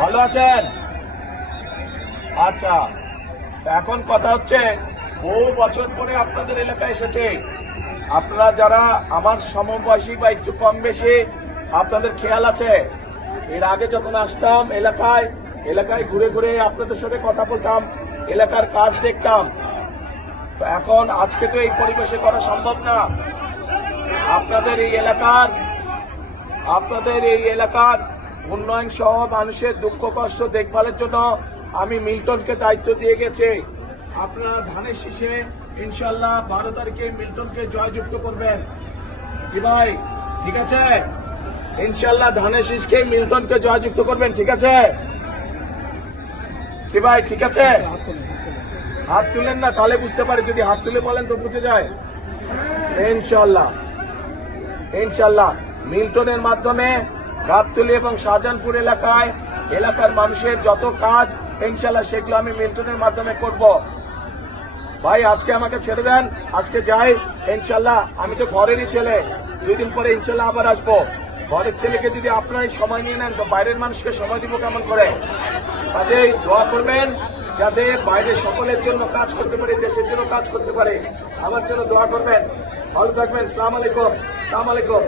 ভালো আছেন? আচ্ছা, এখন কথা হচ্ছে বহু বছর পরে আপনাদের এলাকায় এসেছে। আপনারা যারা আমার সমবয়সী বা একটু কম বেশি, আপনাদের খেয়াল আছে এর আগে যখন আসতাম এলাকায় ঘুরে ঘুরে আপনাদের সাথে কথা বলতাম, এলাকার কাজ দেখতাম। তো এখন আজকে তো এই পরিবেশে করা সম্ভব না। আপনাদের এই এলাকার উন্নয়ন সহ মানুষের দুঃখ কষ্ট দেখভালের জন্য আমি মিল্টনকে দায়িত্ব দিয়ে গেছি। আপনারা ধানের শীষে ইনশাল্লাহ 12 তারিখে মিল্টনকে জয়যুক্ত করবেন। কি ভাই, ঠিক আছে? ইনশাল্লাহ ধানের শীষকে মিল্টনকে জয়যুক্ত করবেন, ঠিক আছে? কি ভাই, ঠিক আছে? হাত তুলেন না, তাহলে বুঝতে পারি। যদি হাত তুলে বলেন তো বুঝে যায়। ইনশাল্লাহ মিল্টনের মাধ্যমে গাবতলী এবং শাহজাহানপুর এলাকার মানুষের যত কাজ ইনশাল্লাহ সেগুলো আমি মিল্টনের মাধ্যমে করব। ভাই আজকে আমাকে ছেড়ে দেন, আজকে যাই ইনশাল্লাহ। আমি তো ঘরেরই ছেলে, 2 দিন পরে ইনশাল্লাহ আবার আসবো। ঘরের ছেলেকে যদি আপনারাই সময় নিয়ে নেন তো বাইরের মানুষকে সময় দিব কেমন করে? কাজেই দোয়া করবেন যাতে বাইরে সকলের জন্য কাজ করতে পারে, দেশের জন্য কাজ করতে পারে। আমার জন্য দোয়া করবেন। ভালো থাকবেন। সালাম আলাইকুম।